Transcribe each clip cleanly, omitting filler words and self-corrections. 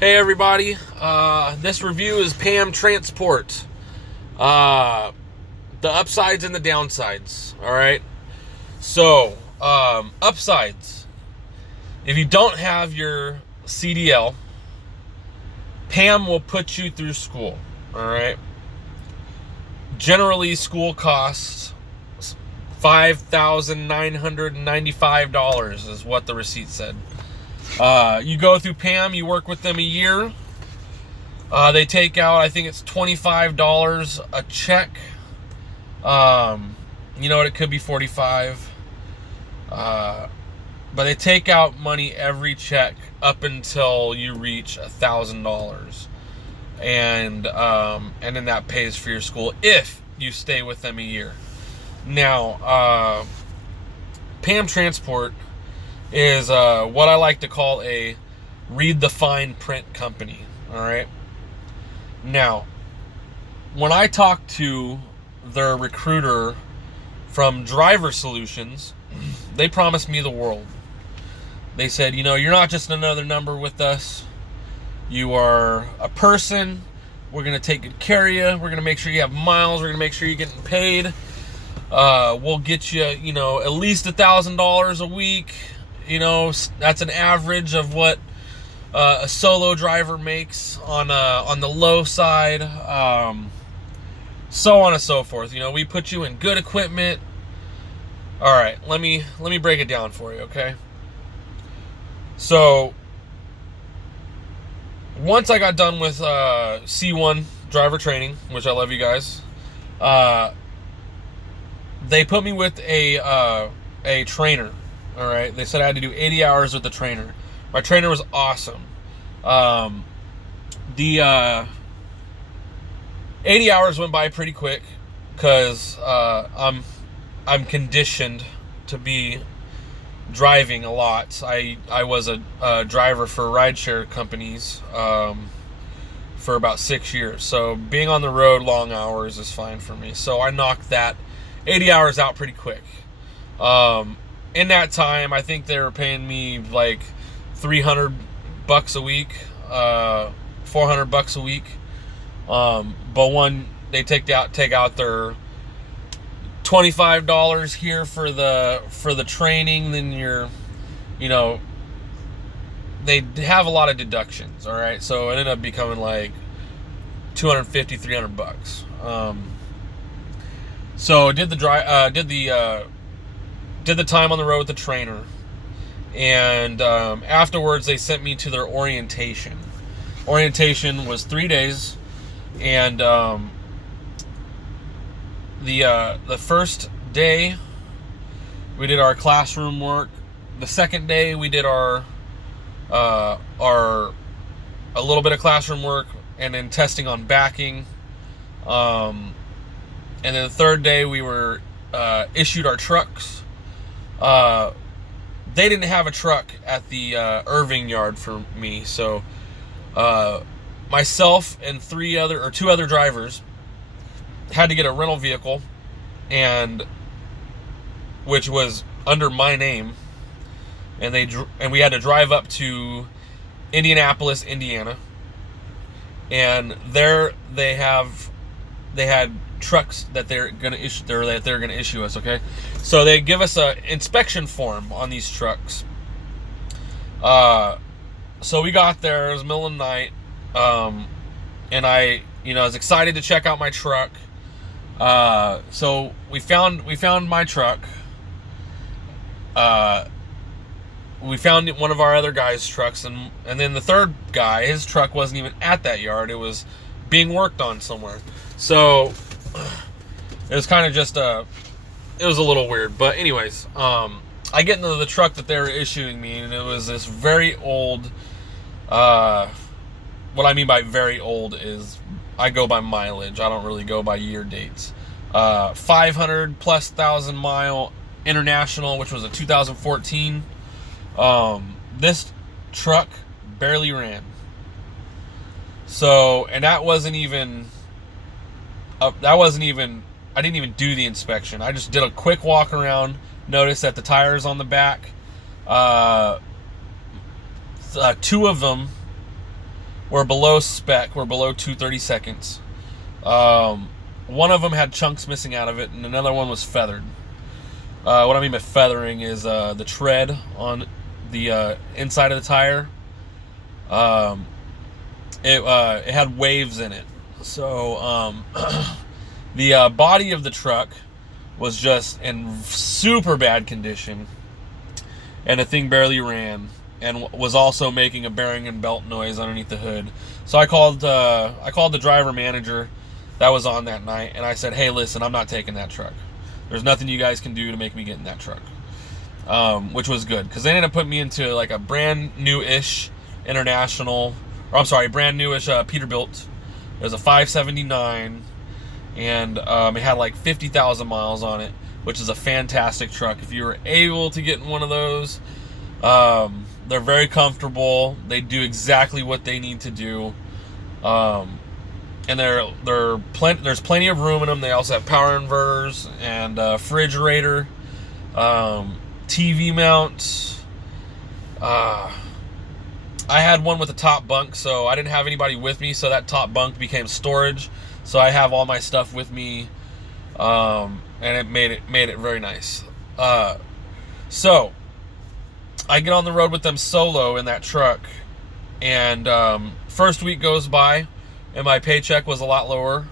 Hey everybody, this review is Pam Transport. The upsides and the downsides, alright? So, upsides. If you don't have your CDL, Pam will put you through school, alright? Generally, school costs $5,995 is what the receipt said. You go through Pam, you work with them a year. They take out, I think it's $25 a check. You know what, it could be $45. But they take out money every check up until you reach $1,000. And then that pays for your school if you stay with them a year. Now, Pam Transport is what I like to call a read the fine print company. All right. Now, when I talked to their recruiter from Driver Solutions, they promised me the world. They said, you're not just another number with us. You are a person. We're going to take good care of you. We're going to make sure you have miles. We're going to make sure you're getting paid. We'll get you, at least $1,000 a week. That's an average of what a solo driver makes on the low side, so on and so forth. We put you in good equipment. All right, let me break it down for you, okay? So once I got done with C1 driver training, which I love you guys, they put me with a trainer. All right, they said I had to do 80 hours with the trainer. My trainer was awesome. The 80 hours went by pretty quick because I'm conditioned to be driving a lot. I was a driver for rideshare companies for about 6 years, so being on the road long hours is fine for me. So I knocked that 80 hours out pretty quick. In that time, I think they were paying me like $300 a week, $400 a week. But when they take out their $25 here for the training, then they have a lot of deductions. All right, so it ended up becoming like $250, $300. So did the time on the road with the trainer, and afterwards they sent me to their orientation. Orientation was 3 days, and the first day we did our classroom work. The second day we did our a little bit of classroom work and then testing on backing. And then the third day we were issued our trucks. They didn't have a truck at the Irving yard for me, so myself and two other drivers had to get a rental vehicle, and which was under my name, and we had to drive up to Indianapolis, Indiana, and there they had trucks that they're gonna issue us. Okay, so they give us a inspection form on these trucks. So we got there. It was middle of the night, and I was excited to check out my truck. So we found my truck. We found one of our other guys' trucks, and then the third guy, his truck wasn't even at that yard. It was being worked on somewhere. So it was kind of just it was a little weird. But anyways, I get into the truck that they were issuing me, and it was this very old, what I mean by very old is I go by mileage. I don't really go by year dates. 500 plus thousand mile International, which was a 2014. This truck barely ran. So, and that wasn't even I didn't even do the inspection. I just did a quick walk around, noticed that the tires on the back, two of them were below spec, were below 2/32. One of them had chunks missing out of it, and another one was feathered. What I mean by feathering is the tread on the inside of the tire. It had waves in it. So the body of the truck was just in super bad condition, and the thing barely ran, and was also making a bearing and belt noise underneath the hood. So I called the driver manager that was on that night, and I said, "Hey, listen, I'm not taking that truck. There's nothing you guys can do to make me get in that truck," which was good, because they ended up putting me into like a brand new-ish international, or I'm sorry, brand newish Peterbilt. It was a 579, and it had like 50,000 miles on it, which is a fantastic truck. If you were able to get in one of those, they're very comfortable. They do exactly what they need to do, and there's plenty of room in them. They also have power inverters and refrigerator, TV mounts. I had one with a top bunk, so I didn't have anybody with me, so that top bunk became storage. So I have all my stuff with me, and it made it very nice. So I get on the road with them solo in that truck, and first week goes by, and my paycheck was a lot lower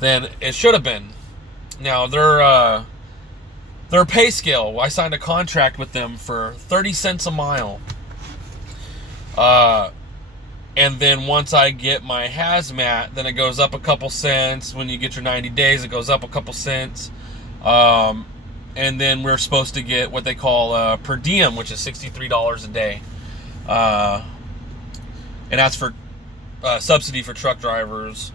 than it should have been. Now their pay scale, I signed a contract with them for 30 cents a mile. And then once I get my hazmat, then it goes up a couple cents. When you get your 90 days, it goes up a couple cents. And then we're supposed to get what they call per diem, which is $63 a day. And that's for subsidy for truck drivers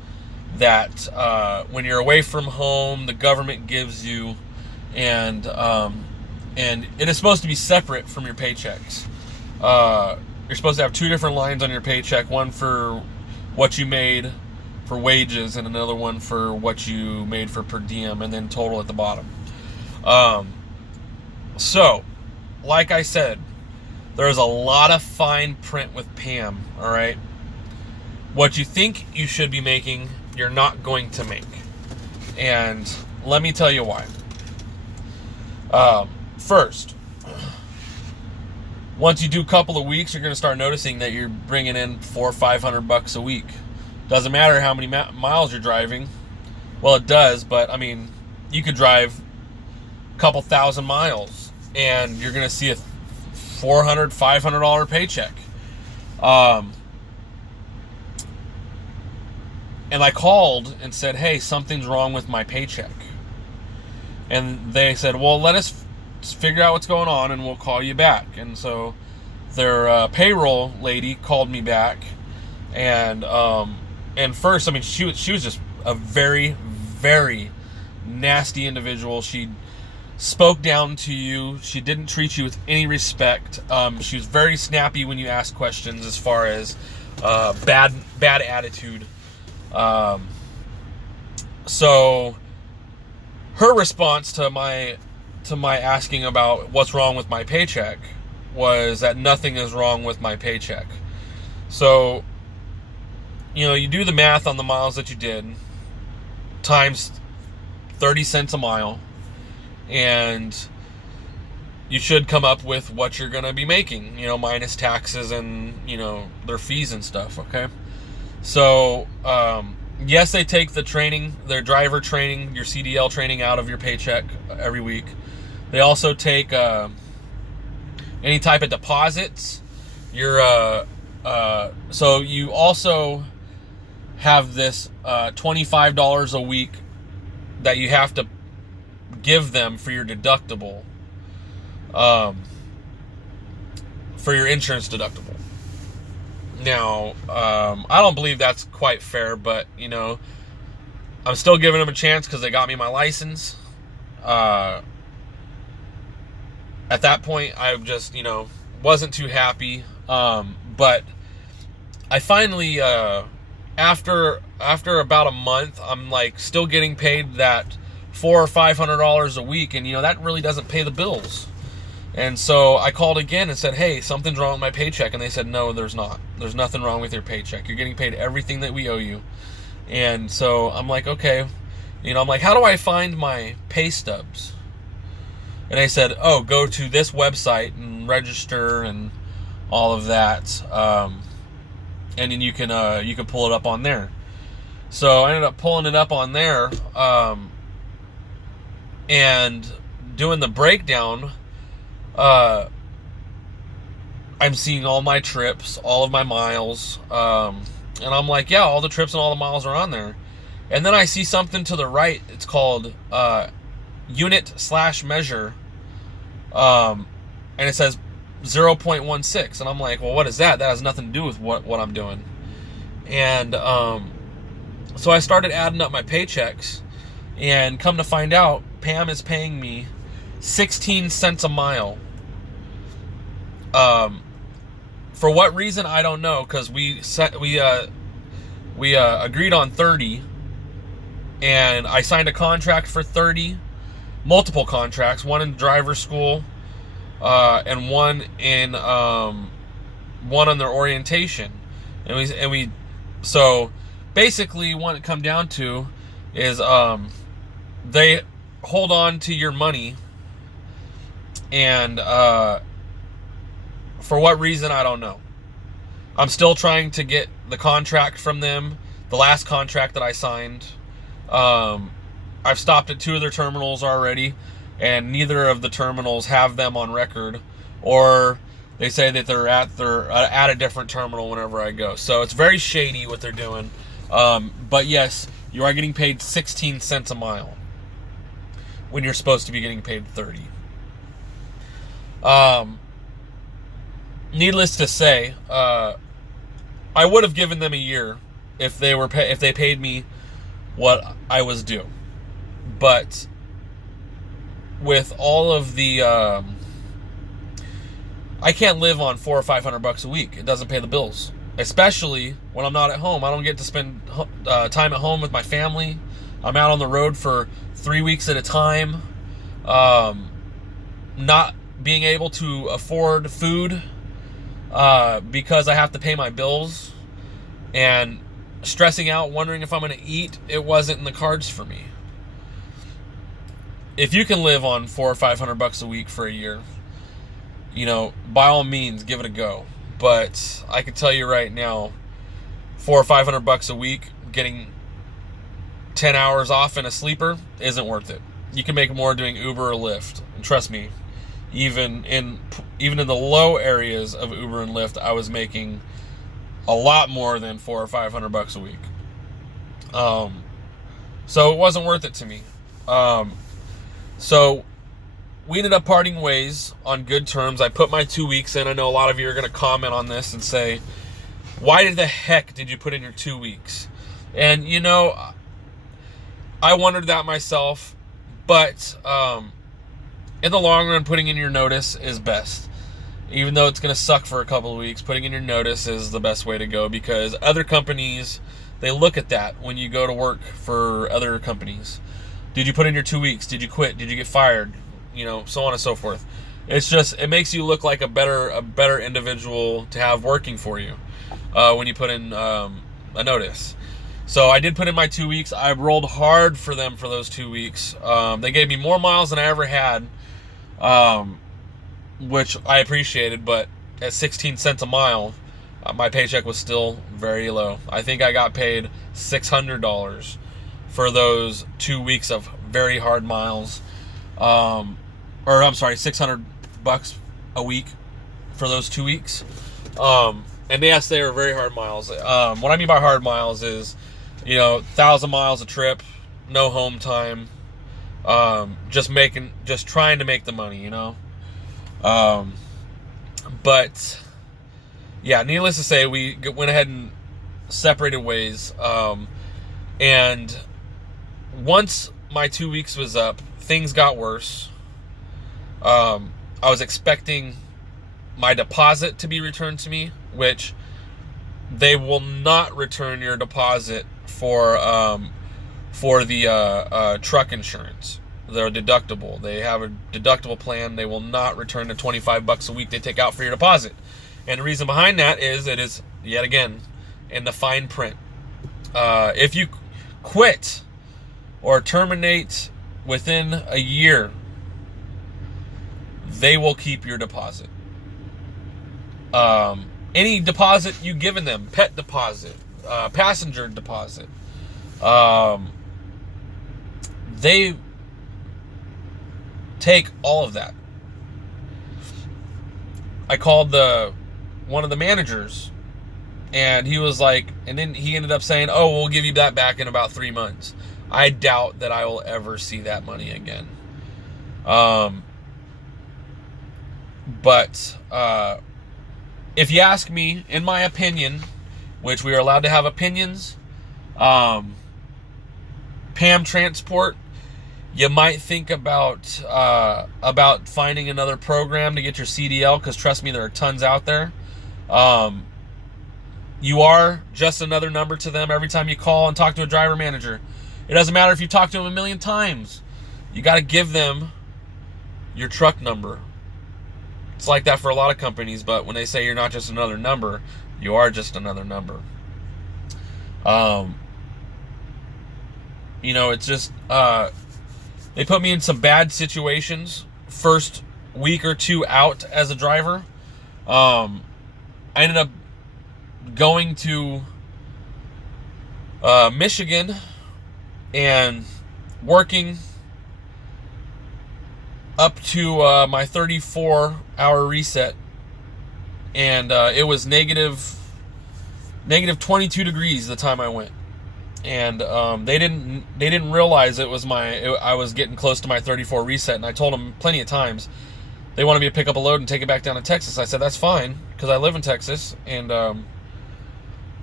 that when you're away from home, the government gives you, and it is supposed to be separate from your paychecks. You're supposed to have two different lines on your paycheck, one for what you made for wages and another one for what you made for per diem, and then total at the bottom. So, like I said, there's a lot of fine print with Pam, all right? What you think you should be making, you're not going to make. And let me tell you why. First, once you do a couple of weeks, you're going to start noticing that you're bringing in $400 or $500 a week. Doesn't matter how many miles you're driving. Well, it does, but I mean, you could drive a couple thousand miles, and you're going to see a $400, $500 paycheck. And I called and said, "Hey, something's wrong with my paycheck." And they said, "Well, let us figure out what's going on, and we'll call you back." And so their payroll lady called me back, and first, I mean, she was just a very, very nasty individual. She spoke down to you. She didn't treat you with any respect. She was very snappy when you asked questions, as far as bad attitude. So her response to my asking about what's wrong with my paycheck was that nothing is wrong with my paycheck. So, you do the math on the miles that you did times 30 cents a mile, and you should come up with what you're going to be making, minus taxes and, their fees and stuff, okay? So, yes, they take the training, their driver training, your CDL training out of your paycheck every week. They also take any type of deposits. So you also have this $25 a week that you have to give them for your deductible, for your insurance deductible. Now, I don't believe that's quite fair, but, I'm still giving them a chance because they got me my license. At that point, I just, wasn't too happy. But I finally, after about a month, I'm like still getting paid that $400 or $500 a week, and that really doesn't pay the bills. And so I called again and said, hey, something's wrong with my paycheck. And they said, no, there's not. There's nothing wrong with your paycheck. You're getting paid everything that we owe you. And so I'm like, okay. I'm like, how do I find my pay stubs? And they said, oh, go to this website and register and all of that. And then you can pull it up on there. So I ended up pulling it up on there, and doing the breakdown. I'm seeing all my trips, all of my miles, and I'm like, yeah, all the trips and all the miles are on there. And then I see something to the right. It's called unit/measure, and it says 0.16. And I'm like, well, what is that? That has nothing to do with what I'm doing. And so I started adding up my paychecks, and come to find out, Pam is paying me 16 cents a mile. For what reason, I don't know, because we agreed on 30, and I signed a contract for 30, multiple contracts, one in driver's school, and one on their orientation, and we so basically what it come down to is they hold on to your money, and for what reason, I don't know. I'm still trying to get the contract from them, the last contract that I signed. I've stopped at 2 of their terminals already, and neither of the terminals have them on record, or they say that they're at a different terminal whenever I go. So it's very shady what they're doing. But yes, you are getting paid 16 cents a mile when you're supposed to be getting paid 30. Needless to say, I would have given them a year if they paid me what I was due. But with all of the I can't live on $400 or $500 a week. It doesn't pay the bills, especially when I'm not at home. I don't get to spend time at home with my family. I'm out on the road for 3 weeks at a time. Not being able to afford food because I have to pay my bills, and stressing out, wondering if I'm going to eat. It wasn't in the cards for me. If you can live on $400 or $500 a week for a year, by all means, give it a go. But I can tell you right now, $400 or $500 a week, getting 10 hours off in a sleeper isn't worth it. You can make more doing Uber or Lyft. And trust me, even in the low areas of Uber and Lyft, I was making a lot more than $400 or $500 a week. So it wasn't worth it to me. So we ended up parting ways on good terms. I put my 2 weeks in. I know a lot of you are going to comment on this and say, why the heck did you put in your 2 weeks? And, I wondered that myself. But in the long run, putting in your notice is best. Even though it's going to suck for a couple of weeks, putting in your notice is the best way to go, because other companies, they look at that when you go to work for other companies. Did you put in your 2 weeks? Did you quit? Did you get fired? So on and so forth. It makes you look like a better individual to have working for you when you put in a notice. So I did put in my 2 weeks. I rolled hard for them for those 2 weeks. They gave me more miles than I ever had, which I appreciated, but at 16 cents a mile, my paycheck was still very low. I think I got paid $600 for those 2 weeks of very hard miles. $600 a week for those 2 weeks. And yes, they were very hard miles. What I mean by hard miles is, 1,000 miles a trip, no home time, just trying to make the money, But yeah, needless to say, we went ahead and separated ways. And once my 2 weeks was up, things got worse. I was expecting my deposit to be returned to me, which they will not return your deposit for the truck insurance. their deductible. They have a deductible plan. They will not return the $25 a week they take out for your deposit. And the reason behind that is it is, yet again, in the fine print. If you quit or terminate within a year, they will keep your deposit. Any deposit you've given them, pet deposit, passenger deposit, they take all of that. I called one of the managers, and he was like, and then he ended up saying, "Oh, we'll give you that back in about 3 months." I doubt that I will ever see that money again. But if you ask me, in my opinion, which we are allowed to have opinions, PAM Transport, you might think about finding another program to get your CDL, because trust me, there are tons out there. You are just another number to them every time you call and talk to a driver manager. It doesn't matter if you talk to them a million times. You got to give them your truck number. It's like that for a lot of companies, but when they say you're not just another number, you are just another number. It's just, they put me in some bad situations first week or two out as a driver. I ended up going to Michigan and working up to my 34-hour reset, and it was negative 22 degrees the time I went, and they didn't realize I was getting close to my 34 reset, and I told them plenty of times. They wanted me to pick up a load and take it back down to Texas. I said that's fine, because I live in Texas, and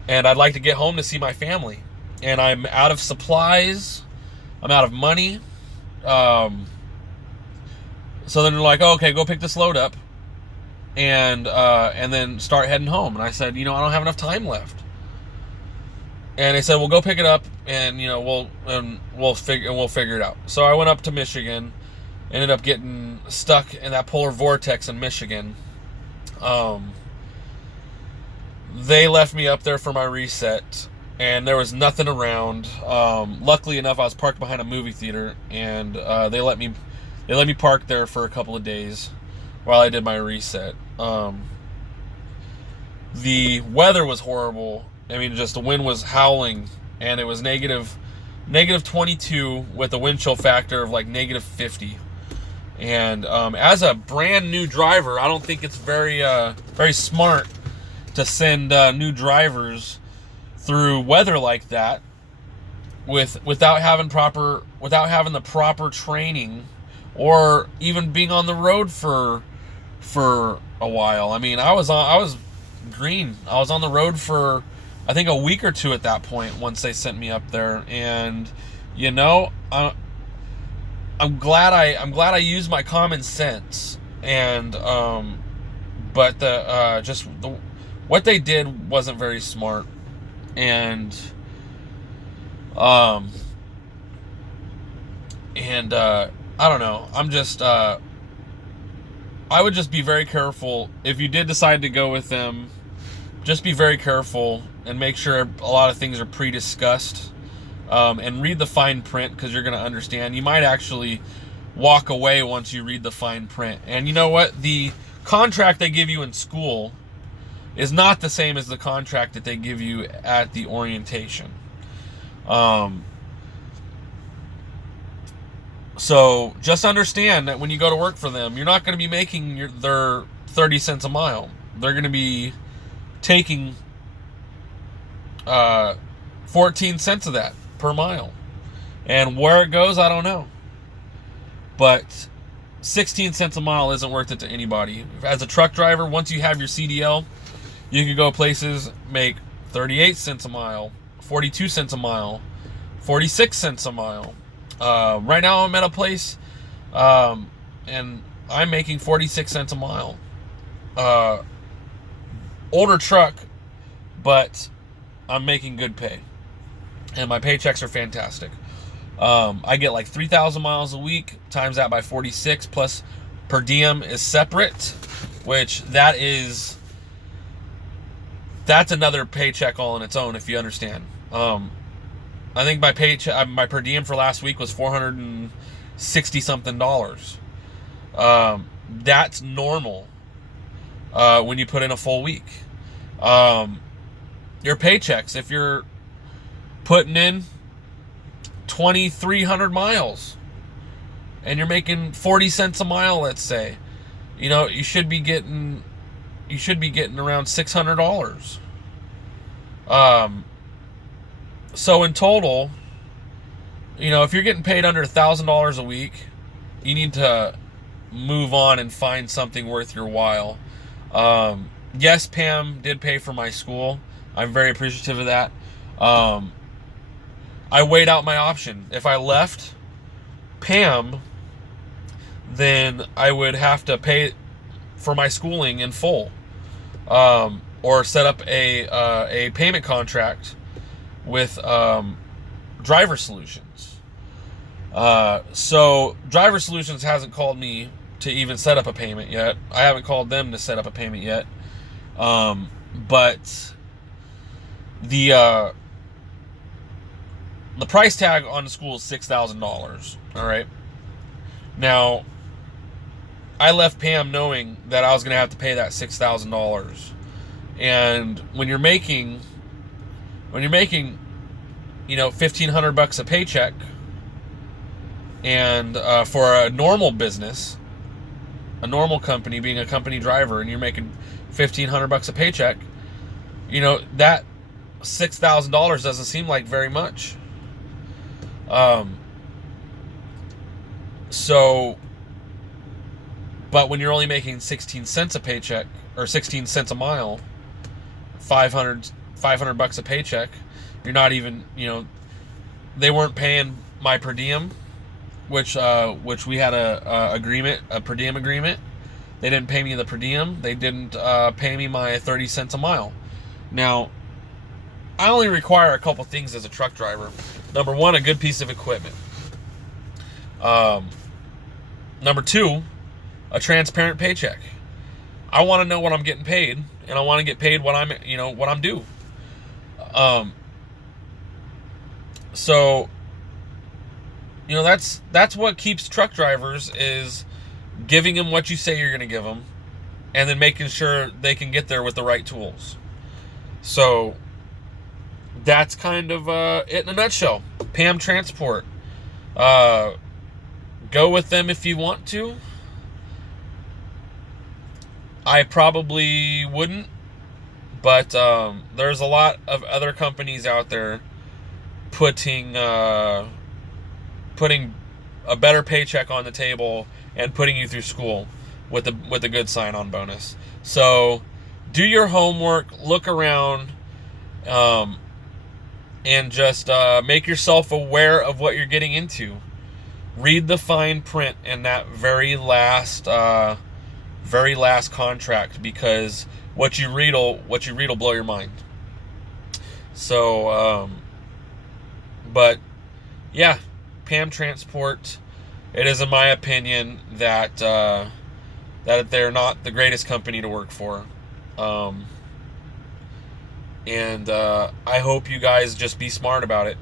I'd like to get home to see my family, and I'm out of supplies, I'm out of money. So then they're like, "Oh, okay, go pick this load up, and then start heading home." And I said, I don't have enough time left. And they said, "Well, go pick it up, and we'll figure it out." So I went up to Michigan, ended up getting stuck in that polar vortex in Michigan. They left me up there for my reset, and there was nothing around. Luckily enough, I was parked behind a movie theater, and they let me park there for a couple of days while I did my reset. The weather was horrible. I mean, just the wind was howling, and it was negative 22 with a wind chill factor of like negative 50. And as a brand new driver, I don't think it's very smart to send new drivers through weather like that without having the proper training, or even being on the road for a while. I mean, I was green. I was on the road for I think a week or two at that point once they sent me up there, and I'm glad I used my common sense, and but what they did wasn't very smart, and I don't know. I'm just I would just be very careful if you did decide to go with them. Just be very careful and make sure a lot of things are pre-discussed, and read the fine print, because you're going to understand. You might actually walk away once you read the fine print. And you know what? The contract they give you in school is not the same as the contract that they give you at the orientation. So just understand that when you go to work for them, you're not going to be making their 30 cents a mile. They're going to be taking 14 cents of that per mile. And where it goes, I don't know. But 16 cents a mile isn't worth it to anybody. As a truck driver, once you have your CDL, you can go places, make 38 cents a mile, 42 cents a mile, 46 cents a mile. Right now I'm at a place, and I'm making 46 cents a mile. Older truck, but I'm making good pay, and my paychecks are fantastic. I get like 3,000 miles a week, times that by 46, plus per diem is separate, which that's another paycheck all on its own, if you understand. I think my paycheck, my per diem for last week was $460 something. That's normal when you put in a full week. Your paychecks, if you're putting in 2,300 miles and you're making 40 cents a mile, let's say, you should be getting around $600. So in total, if you're getting paid under $1,000 a week, you need to move on and find something worth your while. Yes, Pam did pay for my school. I'm very appreciative of that. I weighed out my option. If I left Pam, then I would have to pay for my schooling in full, or set up a payment contract with Driver Solutions. So Driver Solutions hasn't called me to even set up a payment yet. I haven't called them to set up a payment yet. But the price tag on the school is $6,000. All right. Now, I left Pam knowing that I was going to have to pay that $6,000. And when you're making, $1,500 a paycheck, and for a normal business, a normal company, being a company driver, and you're making $1,500 a paycheck, that $6,000 doesn't seem like very much. But when you're only making 16 cents a paycheck, or 16 cents a mile, $500 a paycheck, you're not even, they weren't paying my per diem, which we had a per diem agreement. They didn't pay me the per diem. They didn't pay me my 30 cents a mile. Now, I only require a couple things as a truck driver. Number one, a good piece of equipment. Number two, a transparent paycheck. I want to know what I'm getting paid, and I want to get paid what I'm due. So, that's what keeps truck drivers, is giving them what you say you're going to give them, and then making sure they can get there with the right tools. So that's kind of it in a nutshell. Pam Transport. Go with them if you want to. I probably wouldn't, but there's a lot of other companies out there putting a better paycheck on the table and putting you through school with a good sign-on bonus. So do your homework, look around, and just make yourself aware of what you're getting into. Read the fine print in that very last contract, because what you read will blow your mind. So, but yeah, Pam Transport. It is, in my opinion, that they're not the greatest company to work for. And I hope you guys just be smart about it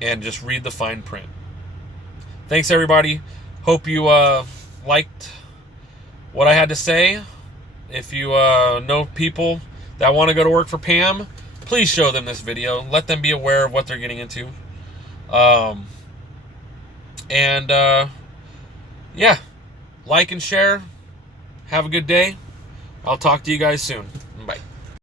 and just read the fine print. Thanks, everybody. Hope you liked what I had to say. If you know people that want to go to work for Pam, please show them this video. Let them be aware of what they're getting into. Yeah, like and share. Have a good day. I'll talk to you guys soon.